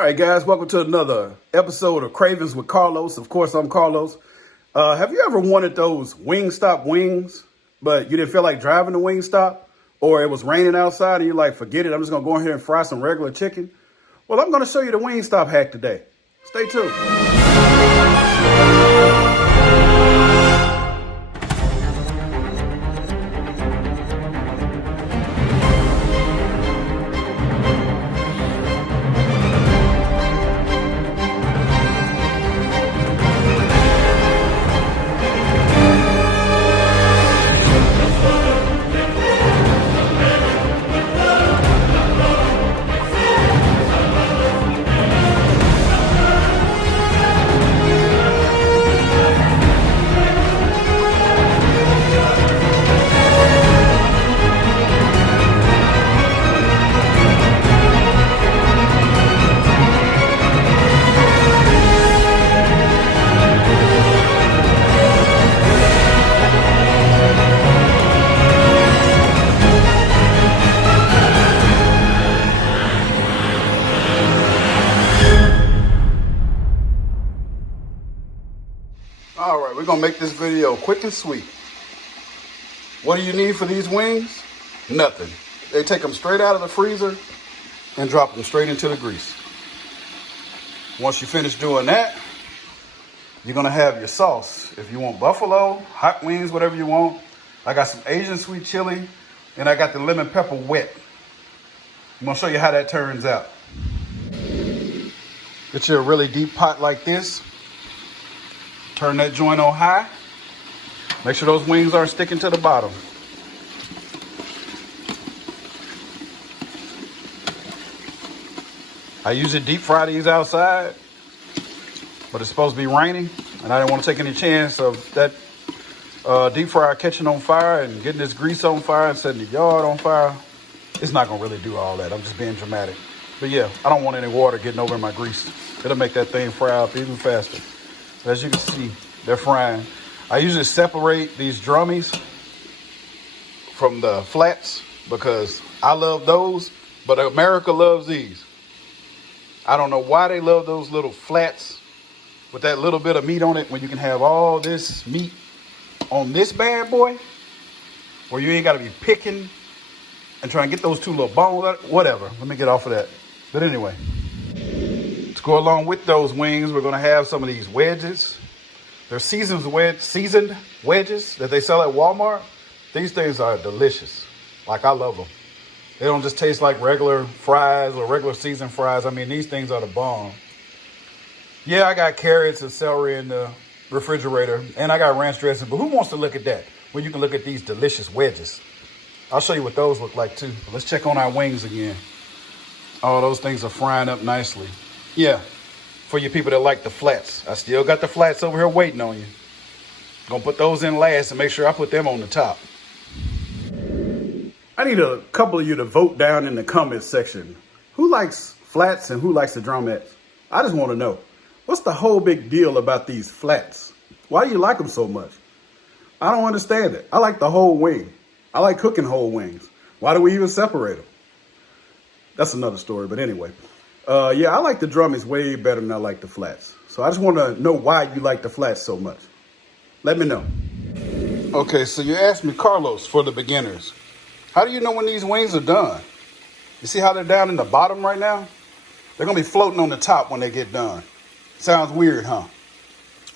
All right, guys, welcome to another episode of Cravings with Carlos. Of course, I'm Carlos. Have you ever wanted those Wingstop wings, but you didn't feel like driving to Wingstop, or it was raining outside and you're like, forget it, I'm just going to go ahead and fry some regular chicken? Well, I'm going to show you the Wingstop hack today. Stay tuned. All right, we're gonna make this video quick and sweet. What do you need for these wings? Nothing. They take them straight out of the freezer and drop them straight into the grease. Once you finish doing that, you're gonna have your sauce. If you want buffalo, hot wings, whatever you want. I got some Asian sweet chili and I got the lemon pepper wet. I'm gonna show you how that turns out. Get you a really deep pot like this. Turn that joint on high. Make sure those wings aren't sticking to the bottom. I usually deep fry these outside, but it's supposed to be raining, and I didn't want to take any chance of that deep fryer catching on fire and getting this grease on fire and setting the yard on fire. It's not gonna really do all that. I'm just being dramatic. But yeah, I don't want any water getting over in my grease. It'll make that thing fry up even faster. As you can see, they're frying. I usually separate these drummies from the flats because I love those, but America loves these. I don't know why they love those little flats with that little bit of meat on it when you can have all this meat on this bad boy, where you ain't got to be picking and trying to get those two little bones, whatever. Let me get off of that. But anyway, to go along with those wings, we're going to have some of these wedges. They're seasoned wedges that they sell at Walmart. These things are delicious. Like, I love them. They don't just taste like regular fries or regular seasoned fries. I mean, these things are the bomb. Yeah, I got carrots and celery in the refrigerator, and I got ranch dressing, but who wants to look at that when you can look at these delicious wedges? I'll show you what those look like too. Let's check on our wings again. Oh, those things are frying up nicely. Yeah, for you people that like the flats. I still got the flats over here waiting on you. Gonna put those in last and make sure I put them on the top. I need a couple of you to vote down in the comments section. Who likes flats and who likes the drumettes? I just want to know. What's the whole big deal about these flats? Why do you like them so much? I don't understand it. I like the whole wing. I like cooking whole wings. Why do we even separate them? That's another story, but anyway. Yeah, I like the drummies way better than I like the flats. So I just want to know why you like the flats so much. Let me know. Okay, so you asked me, Carlos, for the beginners. How do you know when these wings are done? You see how they're down in the bottom right now? They're going to be floating on the top when they get done. Sounds weird, huh?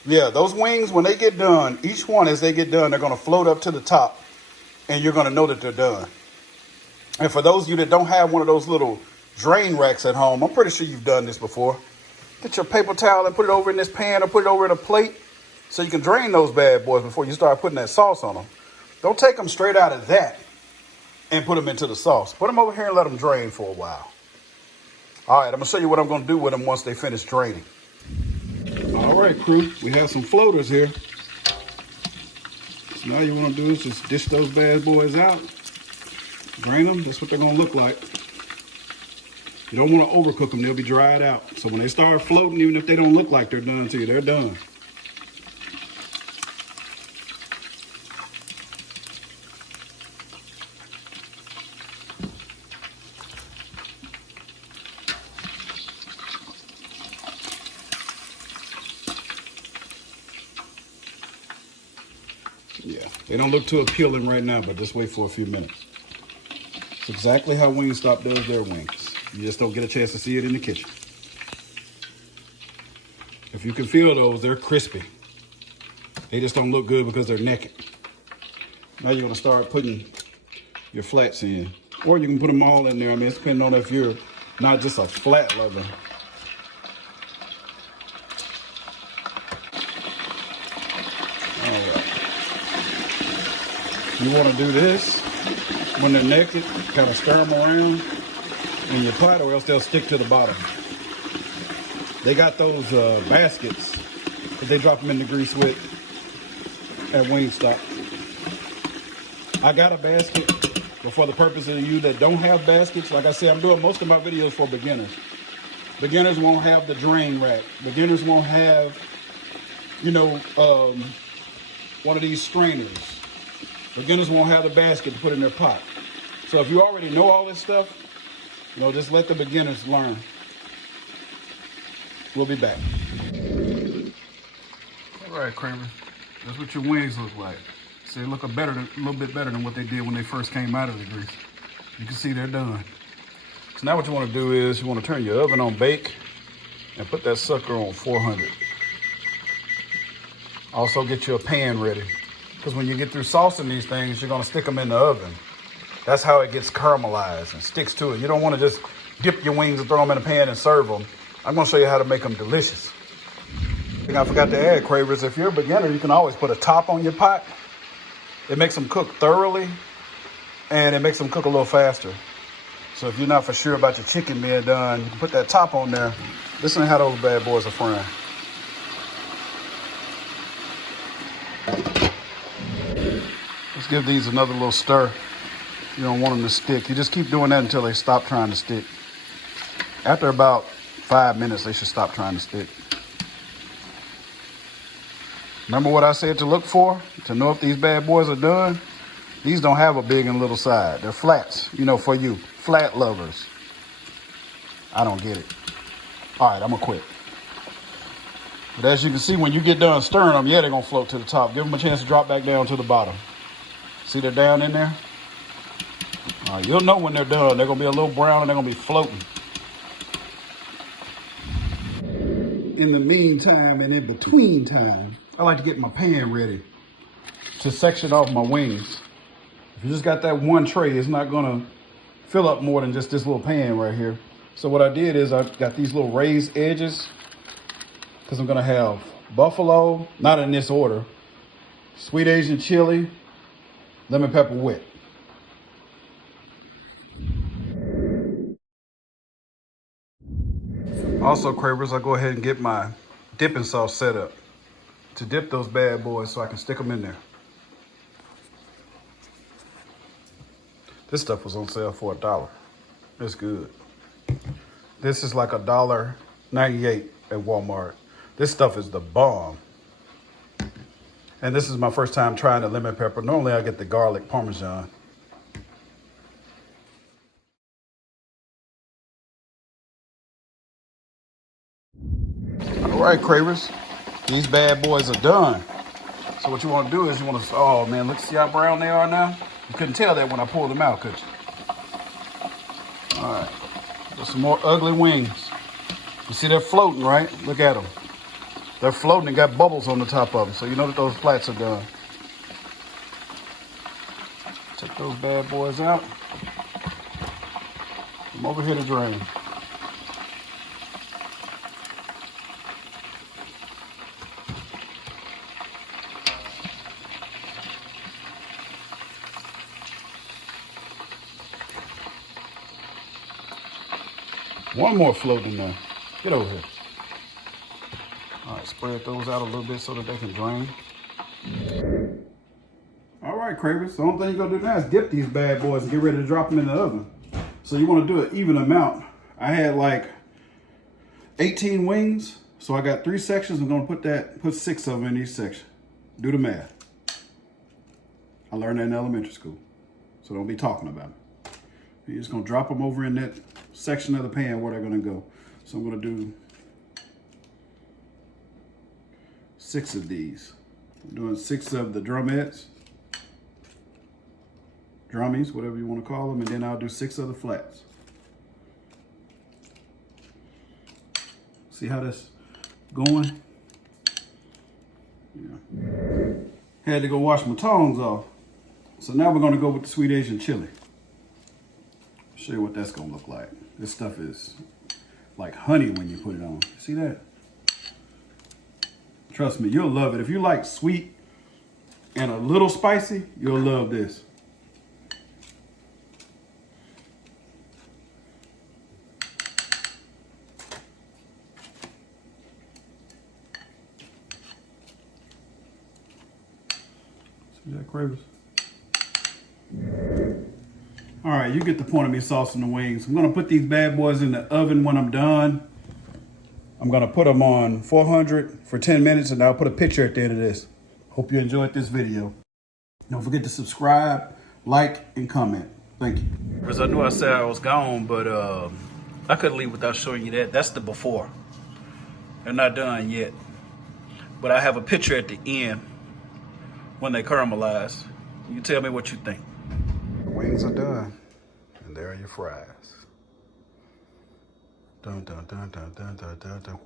Yeah, those wings, when they get done, each one as they get done, they're going to float up to the top, and you're going to know that they're done. And for those of you that don't have one of those little drain racks at home, I'm pretty sure you've done this before. Get your paper towel and put it over in this pan or put it over in a plate so you can drain those bad boys before you start putting that sauce on them. Don't take them straight out of that and put them into the sauce. Put them over here and let them drain for a while. All right, I'm going to show you what I'm going to do with them once they finish draining. All right, crew, we have some floaters here. So now you want to do is just dish those bad boys out. Drain them, that's what they're going to look like. You don't want to overcook them, they'll be dried out. So when they start floating, even if they don't look like they're done to you, they're done. They don't look too appealing right now, but just wait for a few minutes. It's exactly how Wingstop does their wings. You just don't get a chance to see it in the kitchen. If you can feel those, they're crispy. They just don't look good because they're naked. Now you're gonna start putting your flats in. Or you can put them all in there. I mean, it's depending on if you're not just a flat lover. All right. You wanna do this when they're naked, kind of stir them around in your pot or else they'll stick to the bottom. They got those baskets that they drop them in the grease with at Wingstop. I got a basket, but for the purpose of you that don't have baskets, like I said, I'm doing most of my videos for beginners. Beginners won't have the drain rack. Beginners won't have, you know, one of these strainers. Beginners won't have the basket to put in their pot. So if you already know all this stuff, you know, just let the beginners learn. We'll be back. All right, Cravings. That's what your wings look like. So they look a little bit better than what they did when they first came out of the grease. You can see they're done. So now what you want to do is you want to turn your oven on bake and put that sucker on 400. Also get you a pan ready. Because when you get through saucing these things, you're going to stick them in the oven. That's how it gets caramelized and sticks to it. You don't want to just dip your wings and throw them in a pan and serve them. I'm going to show you how to make them delicious. Thing I forgot to add, Cravers, if you're a beginner, you can always put a top on your pot. It makes them cook thoroughly, and it makes them cook a little faster. So if you're not for sure about your chicken being done, you can put that top on there. Listen to how those bad boys are frying. Let's give these another little stir. You don't want them to stick. You just keep doing that until they stop trying to stick. After about 5 minutes, they should stop trying to stick. Remember what I said to look for? To know if these bad boys are done? These don't have a big and little side. They're flats, you know, for you flat lovers. I don't get it. All right, I'm gonna quit. But as you can see, when you get done stirring them, yeah, they're gonna float to the top. Give them a chance to drop back down to the bottom. See they're down in there? All right, you'll know when they're done. They're gonna be a little brown and they're gonna be floating. In the meantime and in between time, I like to get my pan ready to section off my wings. If you just got that one tray, it's not gonna fill up more than just this little pan right here. So what I did is I got these little raised edges because I'm gonna have buffalo, not in this order, sweet Asian chili, lemon pepper wet. Also, Cravers, I go ahead and get my dipping sauce set up to dip those bad boys so I can stick them in there. This stuff was on sale for $1. It's good. This is like $1.98 at Walmart. This stuff is the bomb. And this is my first time trying the lemon pepper. Normally I get the garlic Parmesan. All right, Cravers, these bad boys are done. So what you want to do is you want to, oh man, look, see how brown they are now? You couldn't tell that when I pulled them out, could you? All right, there's some more ugly wings. You see they're floating, right? Look at them. They're floating and got bubbles on the top of them. So you know that those flats are done. Check those bad boys out. I'm over here to drain. One more floating there. Get over here. All right, spread those out a little bit so that they can drain. All right, Cravers. The only thing you're gonna do now is dip these bad boys and get ready to drop them in the oven. So you want to do an even amount. I had like 18 wings, so I got 3 sections. I'm gonna put 6 of them in each section. Do the math. I learned that in elementary school, so don't be talking about it. You're just gonna drop them over in that section of the pan where they're gonna go. So I'm gonna do 6 of these. I'm doing 6 of the drumettes. drummies, whatever you want to call them, and then I'll do 6 other flats. See how that's going? Yeah. Had to go wash my tongs off. So now we're gonna go with the sweet Asian chili. Show you what that's gonna look like. This stuff is like honey when you put it on. See that? Trust me, you'll love it. If you like sweet and a little spicy, you'll love this. See that, Cravings? All right, you get the point of me saucing the wings. I'm gonna put these bad boys in the oven when I'm done. I'm gonna put them on 400 for 10 minutes and I'll put a picture at the end of this. Hope you enjoyed this video. Don't forget to subscribe, like, and comment. Thank you. Because I knew I said I was gone, but I couldn't leave without showing you that. That's the before. They're not done yet. But I have a picture at the end when they caramelize. You tell me what you think. The wings are done. And there are your fries. Dun, dun, dun, dun, dun, dun, dun, dun.